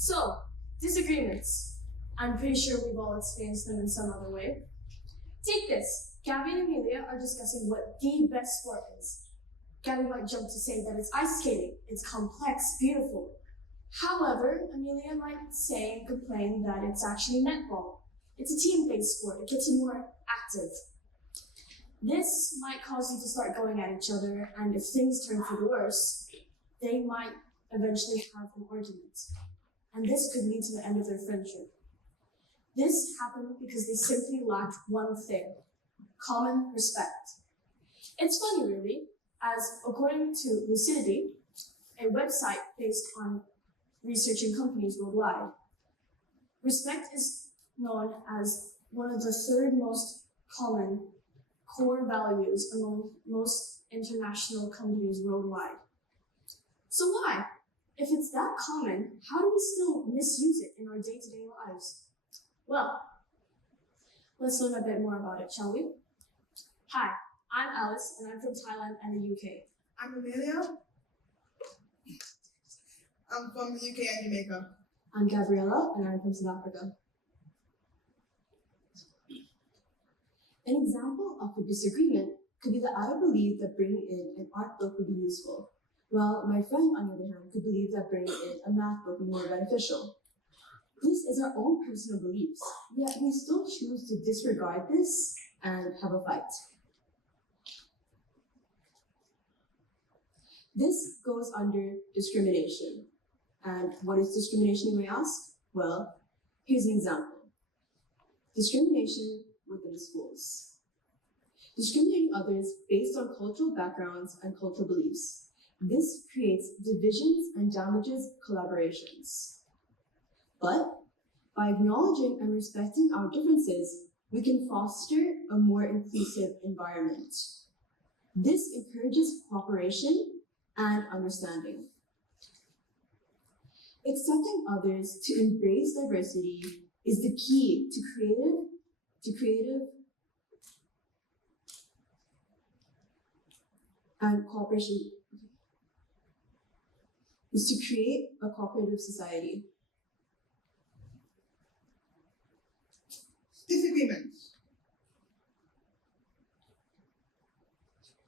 So, disagreements. I'm pretty sure we've all experienced them in some other way. Take this. Gabby and Amelia are discussing what the best sport is. Gabby might jump to say that it's ice skating. It's complex, beautiful. However, Amelia might say and complain that it's actually netball. It's a team-based sport. It gets you more active. This might cause you to start going at each other, and if things turn for the worse, they might eventually have an argument. And this could lead to the end of their friendship. This happened because they simply lacked one thing: common respect. It's funny, really, as according to Lucidity, a website based on researching companies worldwide, respect is known as one of the third most common core values among most international companies worldwide. So why? If it's that common, how do we still misuse it in our day-to-day lives? Well, let's learn a bit more about it, shall we? Hi, I'm Alice, and I'm from Thailand and the UK. I'm Amelia. I'm from the UK and Jamaica. I'm Gabriella, and I'm from South Africa. An example of a disagreement could be that I believe that bringing in an art book would be useful, while my friend, on the other hand, could believe that bringing in a math book would be more beneficial. This is our own personal beliefs, yet we still choose to disregard this and have a fight. This goes under discrimination. And what is discrimination, you may ask? Well, here's an example. Discrimination within schools. Discriminating others based on cultural backgrounds and cultural beliefs. This creates divisions and damages collaborations. But by acknowledging and respecting our differences, we can foster a more inclusive environment. This encourages cooperation and understanding. Accepting others to embrace diversity is the key to creative and cooperation, is to create a cooperative society. Disagreements.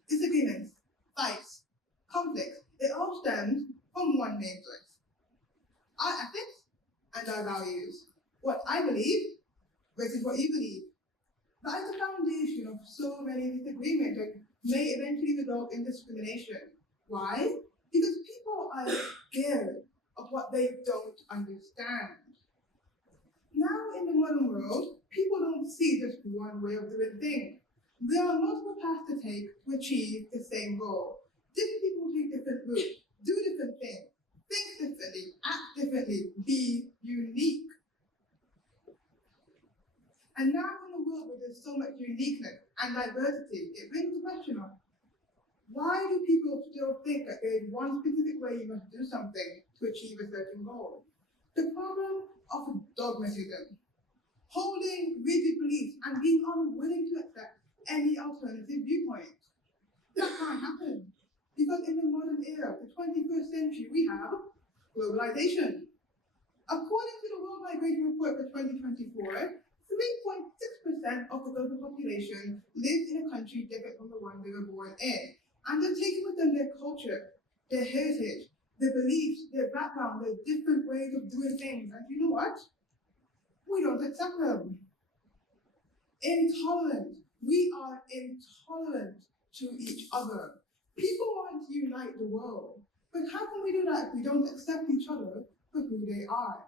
Disagreements, fights, conflicts, it all stems from one main source: our ethics and our values. What I believe versus what you believe. That is the foundation of so many disagreements and may eventually result in discrimination. Why? Because people are scared of what they don't understand. Now in the modern world, people don't see just one way of doing things. There are multiple paths to take to achieve the same goal. Different people take different routes, do different things, think differently, act differently, be unique. And now in a world where there's so much uniqueness and diversity, it brings the question of, why do people still think that there's one specific way you must do something to achieve a certain goal? The problem of dogmatism, holding rigid beliefs and being unwilling to accept any alternative viewpoint. That can't happen, because in the modern era, the 21st century, we have globalization. According to the World Migration Report for 2024, 3.6% of the global population lives in a country different from the one they were born in, and they're taking with them their culture, their heritage, their beliefs, their background, their different ways of doing things. And you know what? We don't accept them. Intolerant. We are intolerant to each other. People want to unite the world, but how can we do that if we don't accept each other for who they are?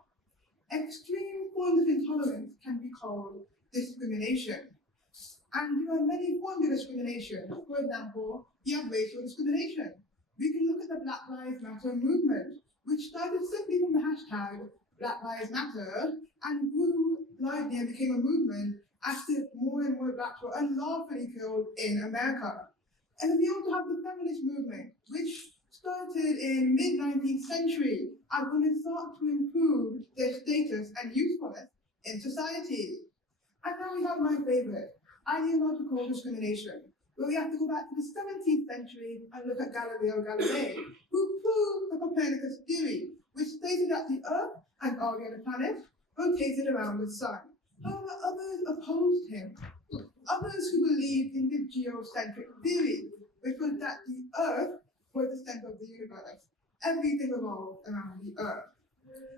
Extreme forms of intolerance can be called discrimination. And there are many forms of discrimination. For example, you have racial discrimination. We can look at the Black Lives Matter movement, which started simply from the hashtag Black Lives Matter and grew largely and became a movement after more and more blacks were unlawfully killed in America. And then we also have the feminist movement, which started in mid-19th century as women sought to improve their status and usefulness in society. And now we have my favorite, ideological discrimination, where we have to go back to the 17th century and look at Galileo Galilei, who proved the Copernicus theory, which stated that the Earth and all the other planets rotated around the sun. However, others opposed him. Others who believed in the geocentric theory, which was that the Earth was the center of the universe. Everything revolved around the Earth.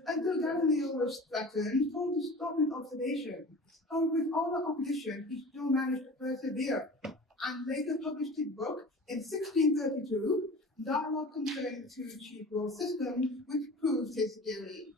And so Galileo was threatened, told to stop his observation. However, with all the opposition, he still managed to persevere and later published his book in 1632, Dialogue Concerning Two Chief World Systems, which proves his theory.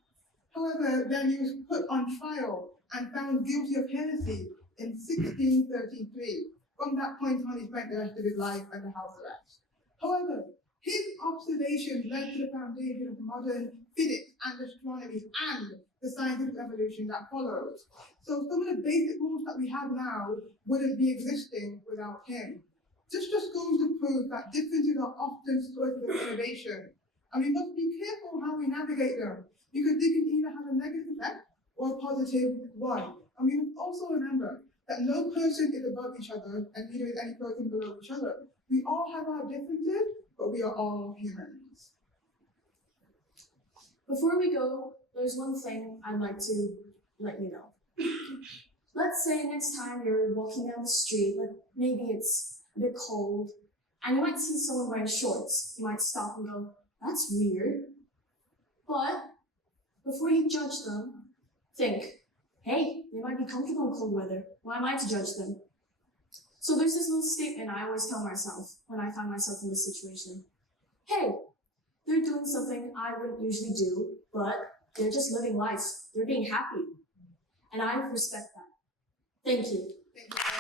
However, then he was put on trial and found guilty of heresy in 1633. From that point on, he spent the rest of his life under house arrest. However, his observations led to the foundation of modern physics and astronomy and the scientific revolution that followed. So some of the basic rules that we have now wouldn't be existing without him. This just goes to prove that differences are often sources of innovation, and we must be careful how we navigate them, because they can either have a negative effect or a positive one. And we must also remember that no person is above each other, and neither is any person below each other. We all have our differences, but we are all humans. Before we go, there's one thing I'd like to let you know. Let's say next time you're walking down the street, but maybe it's a bit cold, and you might see someone wearing shorts. You might stop and go, that's weird. But before you judge them, think, hey, they might be comfortable in cold weather. Why am I to judge them? So there's this little statement I always tell myself when I find myself in this situation. Hey, they're doing something I wouldn't usually do, but they're just living life. They're being happy. And I respect that. Thank you. Thank you.